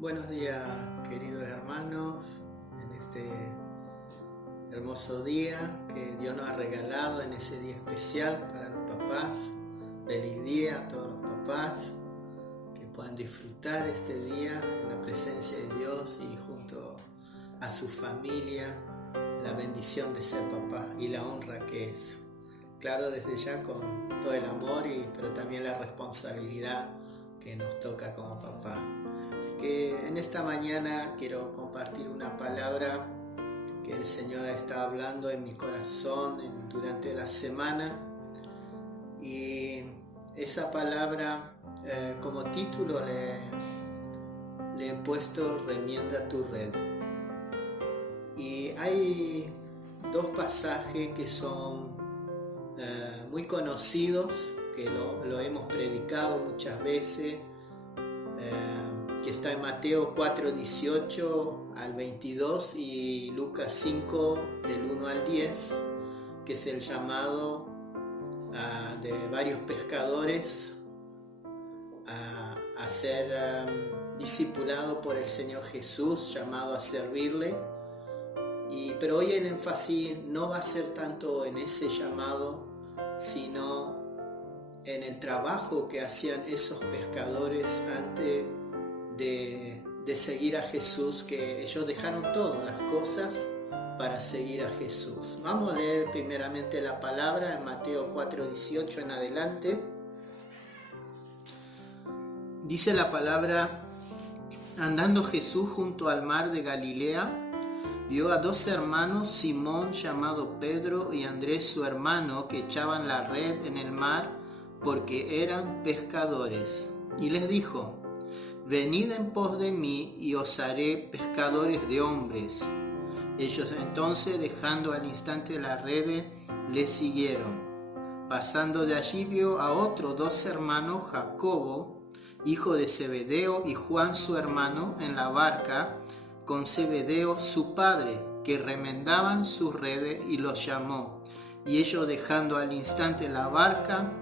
Buenos días, queridos hermanos, en este hermoso día que Dios nos ha regalado, en ese día especial para los papás. Feliz día a todos los papás, que puedan disfrutar este día en la presencia de Dios y junto a su familia, la bendición de ser papá y la honra que es. Claro, desde ya con todo el amor, pero también la responsabilidad que nos toca como papá. Así que en esta mañana quiero compartir una palabra que el Señor está hablando en mi corazón durante la semana, y esa palabra como título le he puesto "Remienda tu red". Y hay dos pasajes que son muy conocidos, que lo hemos predicado muchas veces, que está en Mateo 4:18 al 22 y Lucas 5 del 1 al 10, que es el llamado de varios pescadores a ser discipulados por el Señor Jesús, llamado a servirle. Pero hoy el énfasis no va a ser tanto en ese llamado, sino en el trabajo que hacían esos pescadores antes de seguir a Jesús, que ellos dejaron todas las cosas para seguir a Jesús. Vamos a leer primeramente la palabra en Mateo 4:18 en adelante. Dice la palabra: andando Jesús junto al mar de Galilea, vio a dos hermanos, Simón llamado Pedro y Andrés su hermano, que echaban la red en el mar porque eran pescadores. Y les dijo: venid en pos de mí y os haré pescadores de hombres. Ellos entonces, dejando al instante la red, le siguieron. Pasando de allí vio a otros dos hermanos, Jacobo, hijo de Zebedeo, y Juan su hermano, en la barca con Zebedeo su padre, que remendaban sus redes, y los llamó. Y ellos, dejando al instante la barca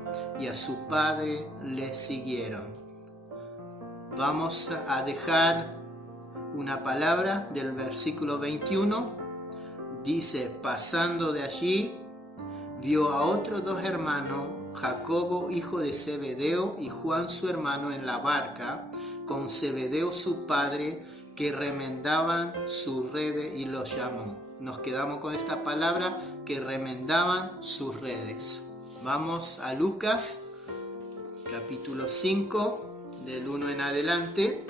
y a su padre, le siguieron. Vamos a dejar una palabra del versículo 21. Dice: pasando de allí, vio a otros dos hermanos, Jacobo, hijo de Zebedeo, y Juan su hermano, en la barca con Zebedeo su padre, que remendaban sus redes, y los llamó. Nos quedamos con esta palabra, que remendaban sus redes. Vamos a Lucas, capítulo 5, del 1 en adelante.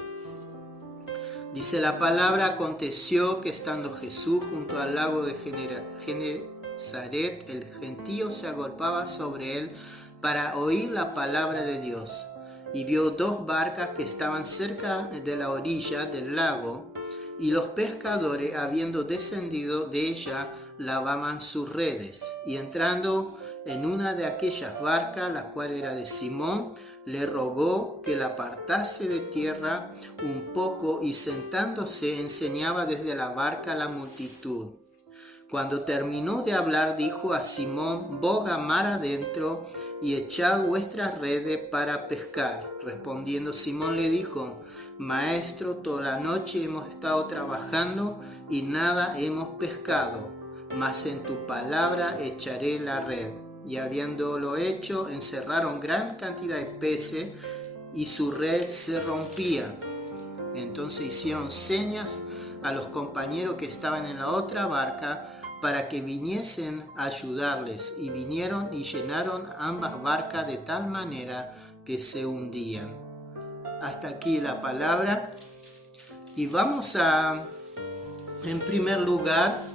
Dice la palabra: aconteció que estando Jesús junto al lago de Genezaret, el gentío se agolpaba sobre él para oír la palabra de Dios. Y vio dos barcas que estaban cerca de la orilla del lago, y los pescadores, habiendo descendido de ella, lavaban sus redes. Y entrando en una de aquellas barcas, la cual era de Simón, le rogó que la apartase de tierra un poco, y sentándose enseñaba desde la barca a la multitud. Cuando terminó de hablar, dijo a Simón: boga mar adentro y echad vuestras redes para pescar. Respondiendo Simón le dijo: Maestro, toda la noche hemos estado trabajando y nada hemos pescado, mas en tu palabra echaré la red. Y habiéndolo hecho, encerraron gran cantidad de peces, y su red se rompía. Entonces hicieron señas a los compañeros que estaban en la otra barca para que viniesen a ayudarles, y vinieron y llenaron ambas barcas de tal manera que se hundían. Hasta aquí la palabra. Y vamos en primer lugar,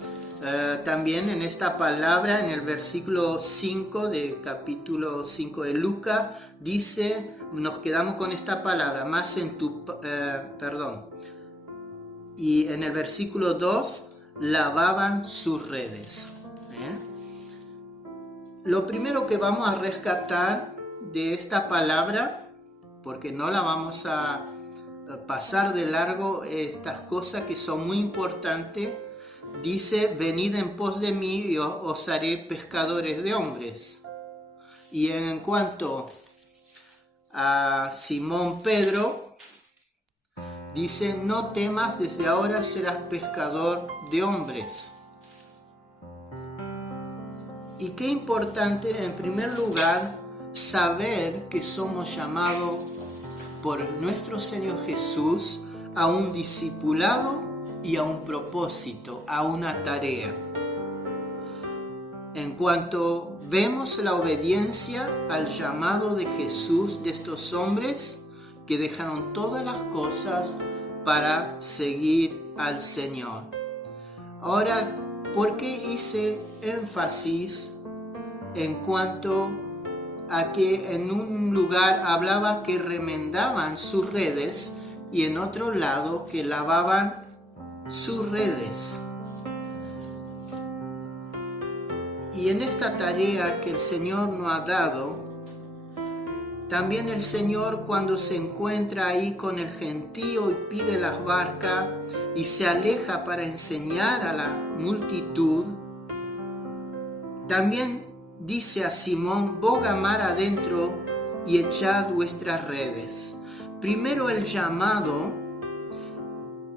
también en esta palabra, en el versículo 5 del capítulo 5 de Lucas, dice, nos quedamos con esta palabra, más en tu, y en el versículo 2, lavaban sus redes. Lo primero que vamos a rescatar de esta palabra, porque no la vamos a pasar de largo, estas cosas que son muy importantes, dice: venid en pos de mí y os haré pescadores de hombres. Y en cuanto a Simón Pedro, Dice, no temas, desde ahora serás pescador de hombres. Y qué importante, en primer lugar, saber que somos llamados por nuestro Señor Jesús a un discipulado y a un propósito, a una tarea. En cuanto vemos la obediencia al llamado de Jesús de estos hombres que dejaron todas las cosas para seguir al Señor. Ahora, ¿por qué hice énfasis en cuanto a que en un lugar hablaba que remendaban sus redes y en otro lado que lavaban sus redes? Y en esta tarea que el Señor nos ha dado, también el Señor, cuando se encuentra ahí con el gentío y pide las barcas y se aleja para enseñar a la multitud, también dice a Simón, boga mar adentro y echad vuestras redes. Primero el llamado,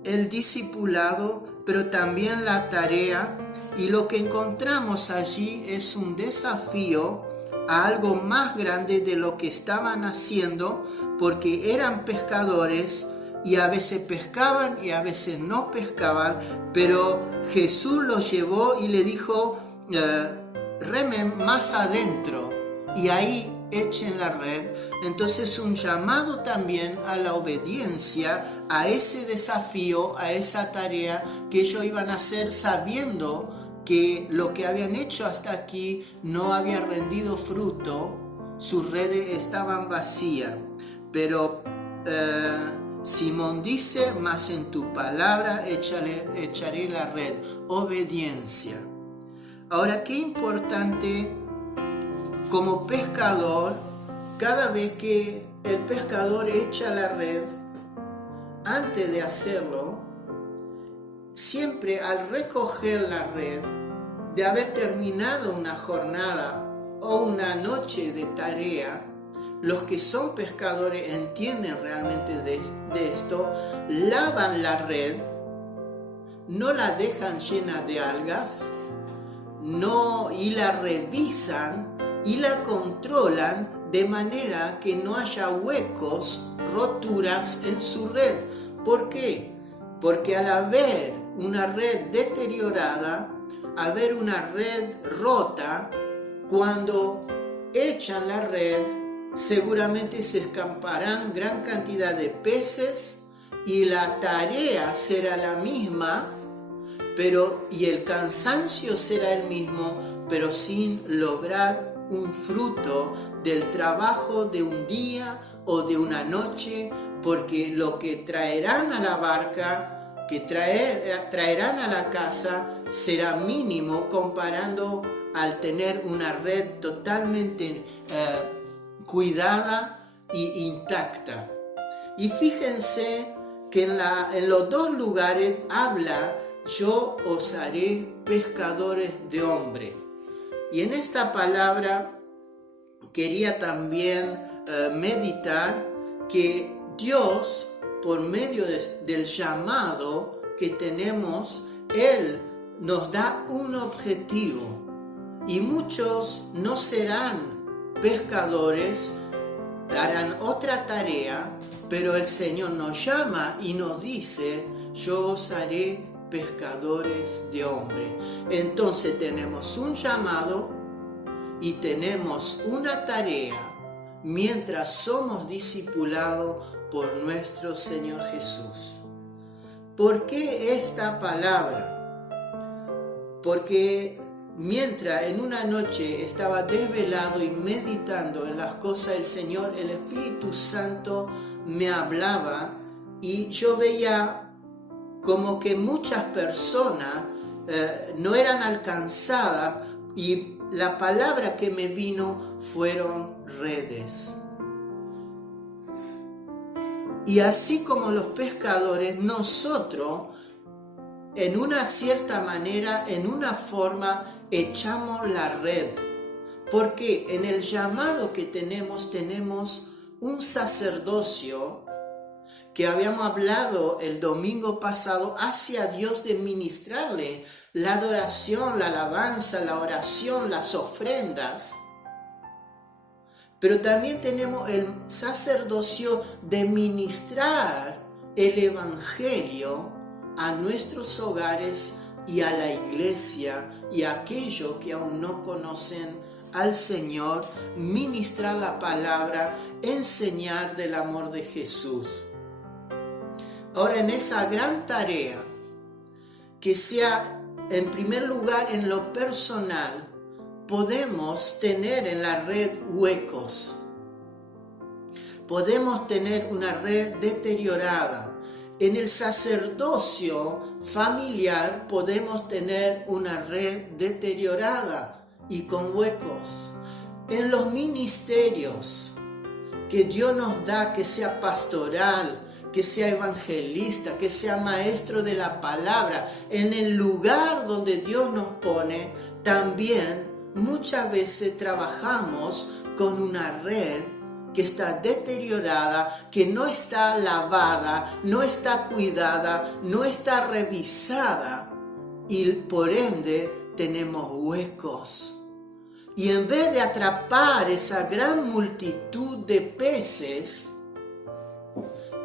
el discipulado, pero también la tarea, y lo que encontramos allí es un desafío a algo más grande de lo que estaban haciendo, porque eran pescadores y a veces pescaban y a veces no pescaban, pero Jesús los llevó y le dijo, remen más adentro y ahí echen la red. Entonces un llamado también a la obediencia, a ese desafío, a esa tarea que ellos iban a hacer sabiendo que lo que habían hecho hasta aquí no había rendido fruto, sus redes estaban vacías. Pero Simón dice, mas en tu palabra echaré la red. Obediencia. Ahora, qué importante como pescador, cada vez que el pescador echa la red, antes de hacerlo, siempre al recoger la red, de haber terminado una jornada o una noche de tarea, los que son pescadores entienden realmente de esto, lavan la red, no la dejan llena de algas, y la revisan y la controlan de manera que no haya huecos, roturas en su red. ¿Por qué? Porque al haber una red deteriorada, haber una red rota, cuando echan la red, seguramente se escaparán gran cantidad de peces y la tarea será la misma, y el cansancio será el mismo, pero sin lograr un fruto del trabajo de un día o de una noche, porque lo que traerán a la barca, que traerán a la casa, será mínimo comparando al tener una red totalmente cuidada e intacta. Y fíjense que en los dos lugares habla, yo os haré pescadores de hombres. Y en esta palabra quería también meditar que Dios, por medio del llamado que tenemos, Él nos da un objetivo. Y muchos no serán pescadores, harán otra tarea, pero el Señor nos llama y nos dice, yo os haré pescadores de hombres. Entonces tenemos un llamado y tenemos una tarea mientras somos discipulados por nuestro Señor Jesús. ¿Por qué esta palabra? Porque mientras en una noche estaba desvelado y meditando en las cosas del Señor, el Espíritu Santo me hablaba y yo veía como que muchas personas no eran alcanzadas y la palabra que me vino fueron redes. Y así como los pescadores, nosotros en una cierta manera, en una forma, echamos la red. Porque en el llamado que tenemos un sacerdocio que habíamos hablado el domingo pasado, hacia Dios de ministrarle la adoración, la alabanza, la oración, las ofrendas. Pero también tenemos el sacerdocio de ministrar el Evangelio a nuestros hogares y a la iglesia y a aquellos que aún no conocen al Señor, ministrar la palabra, enseñar del amor de Jesús. Ahora, en esa gran tarea, que sea en primer lugar en lo personal, podemos tener en la red huecos. Podemos tener una red deteriorada. En el sacerdocio familiar podemos tener una red deteriorada y con huecos. En los ministerios que Dios nos da, que sea pastoral, que sea evangelista, que sea maestro de la palabra, en el lugar donde Dios nos pone, también muchas veces trabajamos con una red que está deteriorada, que no está lavada, no está cuidada, no está revisada, y por ende tenemos huecos. Y en vez de atrapar esa gran multitud de peces,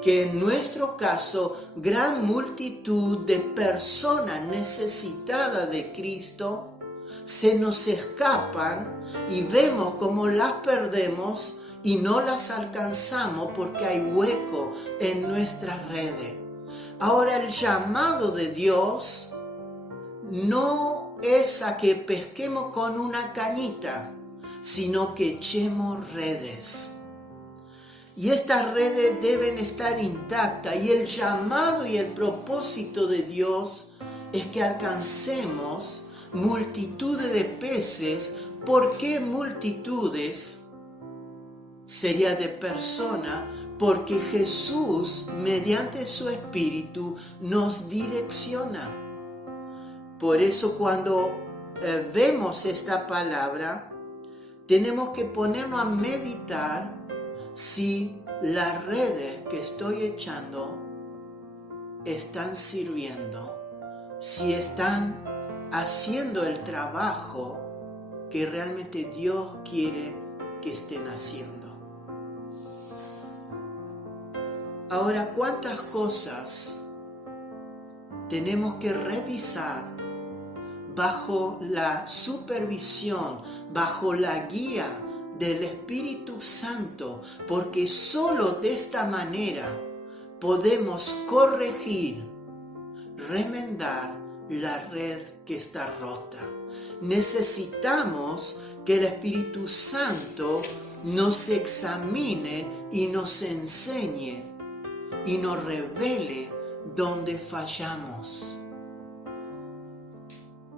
que en nuestro caso, gran multitud de personas necesitadas de Cristo, se nos escapan y vemos cómo las perdemos y no las alcanzamos porque hay hueco en nuestras redes. Ahora, el llamado de Dios no es a que pesquemos con una cañita, sino que echemos redes. Y estas redes deben estar intactas, y el llamado y el propósito de Dios es que alcancemos multitudes de peces. ¿Por qué multitudes? Sería de personas, porque Jesús, mediante su Espíritu, nos direcciona. Por eso cuando vemos esta palabra, tenemos que ponernos a meditar si las redes que estoy echando están sirviendo, si están haciendo el trabajo que realmente Dios quiere que estén haciendo. Ahora, ¿cuántas cosas tenemos que revisar bajo la supervisión, bajo la guía del Espíritu Santo? Porque solo de esta manera podemos corregir, remendar la red que está rota. Necesitamos que el Espíritu Santo nos examine y nos enseñe y nos revele dónde fallamos.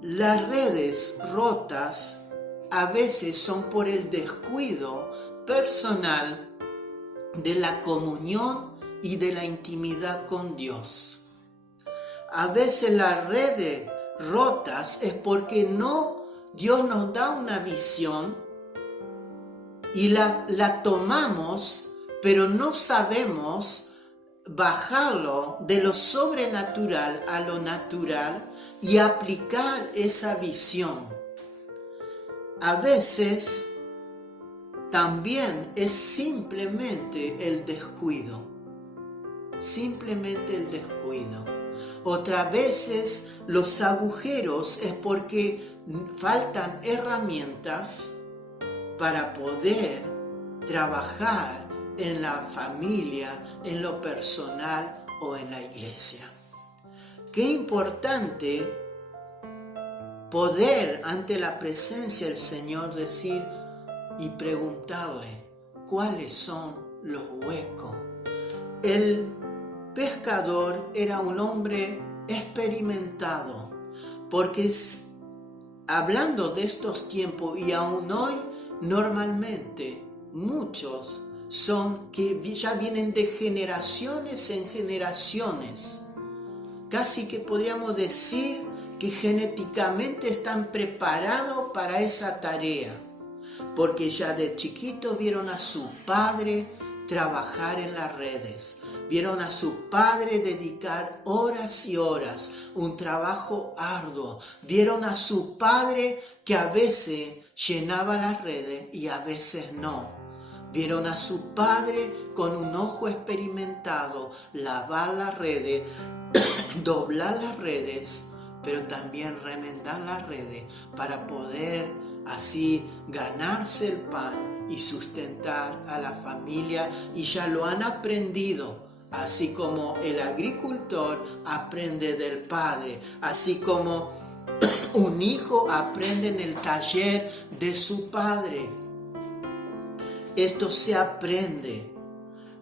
Las redes rotas a veces son por el descuido personal de la comunión y de la intimidad con Dios. A veces las redes rotas es porque Dios nos da una visión y la tomamos, pero no sabemos bajarlo de lo sobrenatural a lo natural y aplicar esa visión. A veces también es simplemente el descuido. Simplemente el descuido. Otras veces los agujeros es porque faltan herramientas para poder trabajar en la familia, en lo personal o en la iglesia. Qué importante poder ante la presencia del Señor decir y preguntarle cuáles son los huecos. El pescador era un hombre experimentado, porque hablando de estos tiempos y aún hoy, normalmente muchos son que ya vienen de generaciones en generaciones. Casi que podríamos decir que genéticamente están preparados para esa tarea, porque ya de chiquito vieron a su padre trabajar en las redes, Vieron a su padre dedicar horas y horas, un trabajo arduo. Vieron a su padre que a veces llenaba las redes y a veces no. Vieron a su padre con un ojo experimentado lavar las redes, doblar las redes, pero también remendar las redes para poder así ganarse el pan y sustentar a la familia. Y ya lo han aprendido, así como el agricultor aprende del padre, así como un hijo aprende en el taller de su padre. Esto se aprende,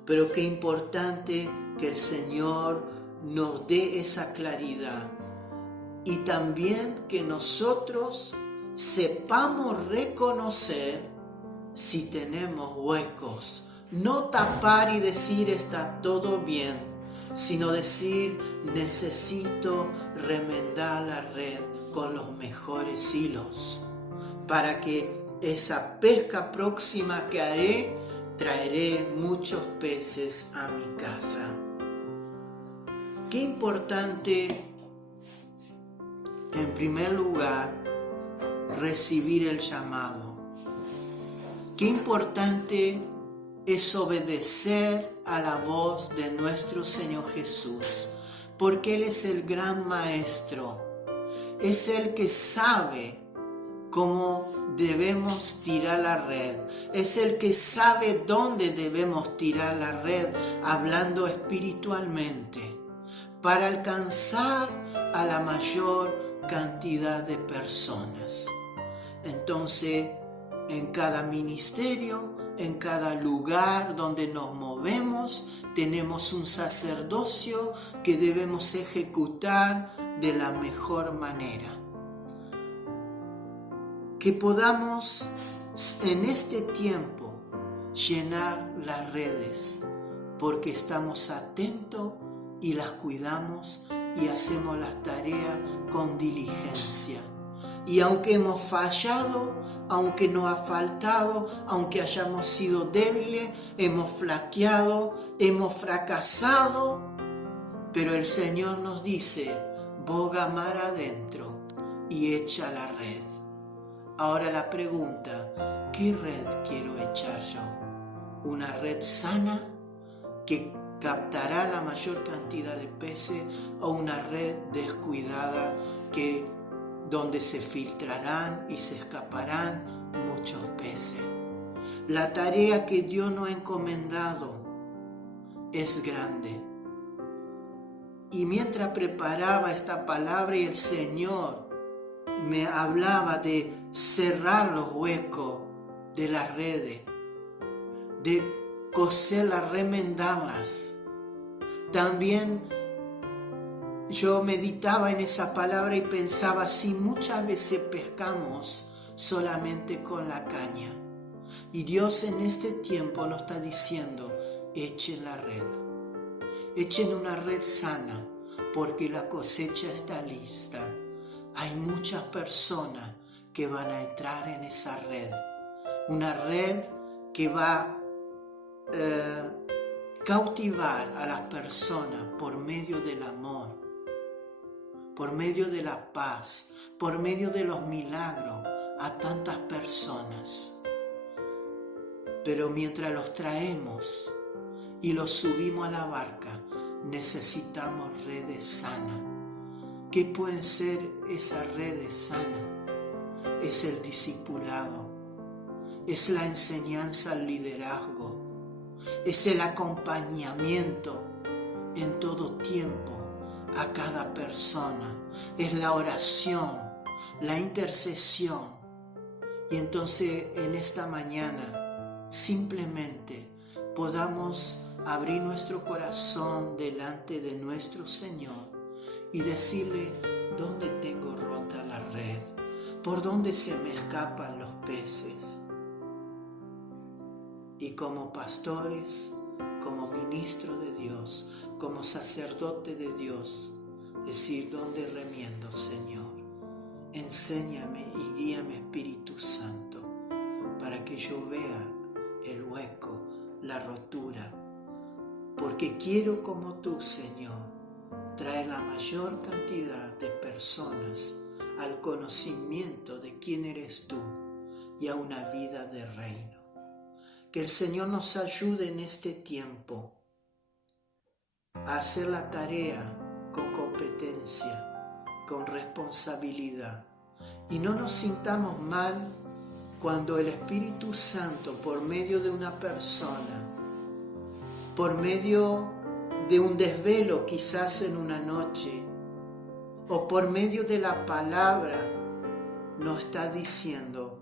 pero qué importante que el Señor nos dé esa claridad y también que nosotros sepamos reconocer si tenemos huecos. No tapar y decir está todo bien, sino decir necesito remendar la red con los mejores hilos para que esa pesca próxima que haré, traeré muchos peces a mi casa. Qué importante, en primer lugar, recibir el llamado. Qué importante es obedecer a la voz de nuestro Señor Jesús, porque Él es el gran maestro, es el que sabe cómo debemos tirar la red, es el que sabe dónde debemos tirar la red, hablando espiritualmente, para alcanzar a la mayor cantidad de personas. Entonces, en cada ministerio, en cada lugar donde nos movemos, tenemos un sacerdocio que debemos ejecutar de la mejor manera. Que podamos en este tiempo llenar las redes, porque estamos atentos y las cuidamos y hacemos las tareas con diligencia. Y aunque hemos fallado, aunque nos ha faltado, aunque hayamos sido débiles, hemos flaqueado, hemos fracasado, pero el Señor nos dice, boga mar adentro y echa la red. Ahora la pregunta, ¿qué red quiero echar yo? ¿Una red sana que captará la mayor cantidad de peces o una red descuidada donde se filtrarán y se escaparán muchos peces? La tarea que Dios nos ha encomendado es grande. Y mientras preparaba esta palabra y el Señor me hablaba de cerrar los huecos de las redes, de coserlas, remendarlas. También yo meditaba en esa palabra y pensaba, si muchas veces pescamos solamente con la caña, y Dios en este tiempo nos está diciendo, echen la red, echen una red sana, porque la cosecha está lista. Hay muchas personas que van a entrar en esa red. Una red que va a cautivar a las personas por medio del amor, por medio de la paz, por medio de los milagros a tantas personas. Pero mientras los traemos y los subimos a la barca, necesitamos redes sanas. ¿Qué pueden ser esas redes sanas? Es el discipulado, es la enseñanza al liderazgo, es el acompañamiento en todo tiempo a cada persona, es la oración, la intercesión. Y entonces en esta mañana simplemente podamos abrir nuestro corazón delante de nuestro Señor y decirle, ¿dónde tengo rota la red? ¿Por dónde se me escapan los peces? Y como pastores, como ministro de Dios, como sacerdote de Dios, decir, ¿dónde remiendo, Señor? Enséñame y guíame, Espíritu Santo, para que yo vea el hueco, la rotura, porque quiero como tú, Señor, traer la mayor cantidad de personas al conocimiento de quién eres tú y a una vida de reino. Que el Señor nos ayude en este tiempo a hacer la tarea con competencia, con responsabilidad, y no nos sintamos mal cuando el Espíritu Santo, por medio de una persona, por medio de un desvelo quizás en una noche, o por medio de la palabra, nos está diciendo: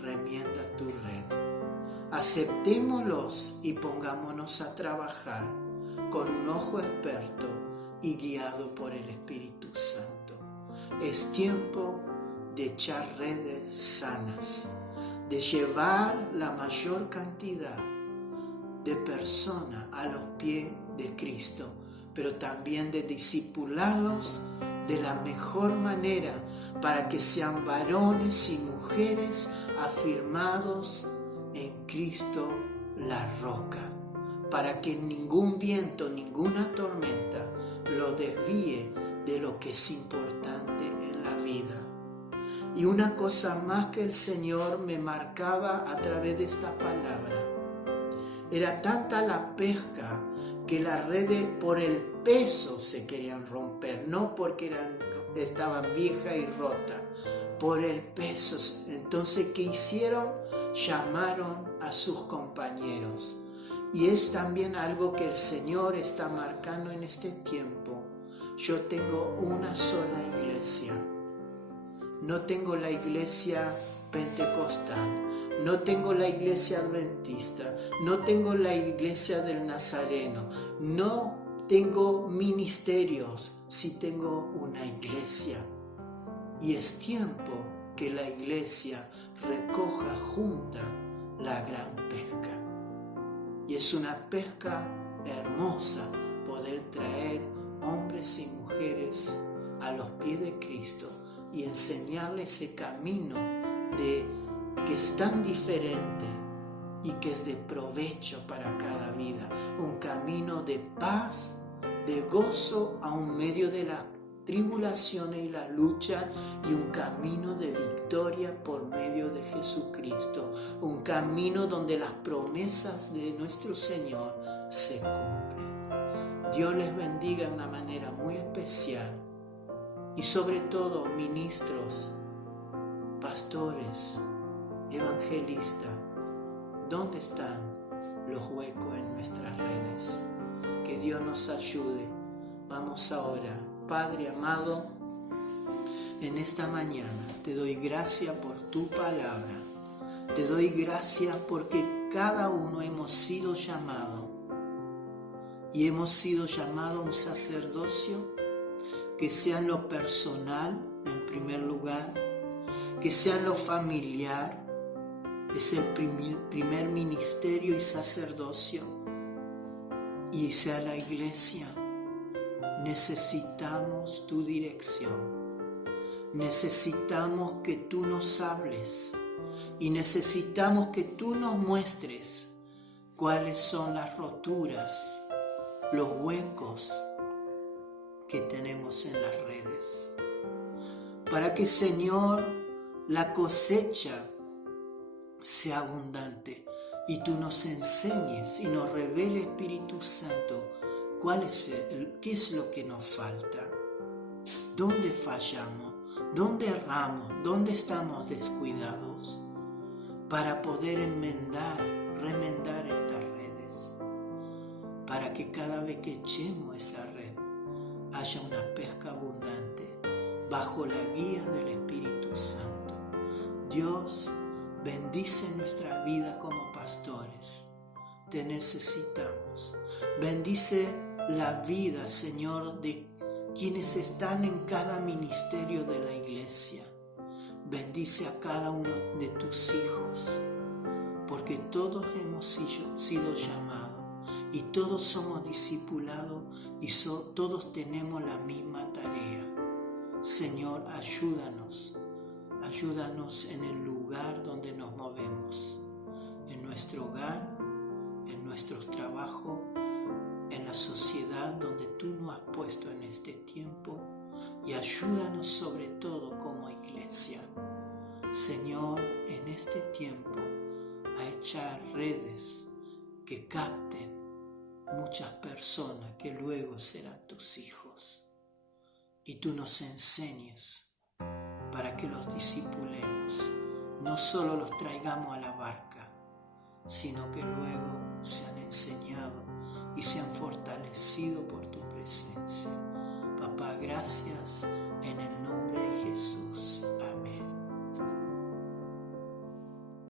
remienda tu red. Aceptémoslos y pongámonos a trabajar con un ojo experto y guiado por el Espíritu Santo. Es tiempo de echar redes sanas, de llevar la mayor cantidad de personas a los pies de Cristo, pero también de discipularlos de la mejor manera para que sean varones y mujeres afirmados en Cristo la roca, para que ningún viento, ninguna tormenta lo desvíe de lo que es importante en la vida. Y una cosa más que el Señor me marcaba a través de esta palabra: era tanta la pesca que las redes por el peso se querían romper, no porque estaban viejas y rotas, por el peso. Entonces, ¿qué hicieron? Llamaron a sus compañeros. Y es también algo que el Señor está marcando en este tiempo. Yo tengo una sola iglesia. No tengo la iglesia pentecostal, no tengo la iglesia adventista, no tengo la iglesia del Nazareno, no tengo ministerios, sí tengo una iglesia. Y es tiempo que la iglesia recoja junta la gran pesca. Y es una pesca hermosa poder traer hombres y mujeres a los pies de Cristo y enseñarles ese camino que es tan diferente y que es de provecho para cada vida. Un camino de paz, de gozo aun medio de las tribulaciones y la lucha, y un camino de victoria por medio de Jesucristo. Un camino donde las promesas de nuestro Señor se cumplen. Dios les bendiga de una manera muy especial. Y sobre todo, ministros, pastores, evangelistas, ¿dónde están los huecos en nuestras redes? Que Dios nos ayude. Vamos ahora. Padre amado, en esta mañana te doy gracias por tu palabra. Te doy gracias porque cada uno hemos sido llamados. Y hemos sido llamados a un sacerdocio que sea en lo personal, en primer lugar, que sea en lo familiar, es el primer ministerio y sacerdocio, y sea la iglesia. Necesitamos tu dirección, necesitamos que tú nos hables y necesitamos que tú nos muestres cuáles son las roturas, los huecos que tenemos en las redes, para que, Señor, la cosecha sea abundante y tú nos enseñes y nos revele, Espíritu Santo, qué es lo que nos falta, dónde fallamos, dónde erramos, dónde estamos descuidados, para poder remendar estas redes, para que cada vez que echemos esa red haya una pesca abundante bajo la guía del Espíritu Santo. Dios, bendice nuestra vida como pastores. Te necesitamos. Bendice la vida, Señor, de quienes están en cada ministerio de la iglesia. Bendice a cada uno de tus hijos, porque todos hemos sido llamados y todos somos discipulados y todos tenemos la misma tarea. Señor, ayúdanos en el lugar donde nos movemos, en nuestro hogar, en nuestros trabajos, la sociedad donde tú nos has puesto en este tiempo, y ayúdanos sobre todo como iglesia, Señor, en este tiempo a echar redes que capten muchas personas que luego serán tus hijos, y tú nos enseñes para que los discipulemos, no solo los traigamos a la barca, sino que luego sean enseñados y sean fortalecidos por tu presencia. Papá, gracias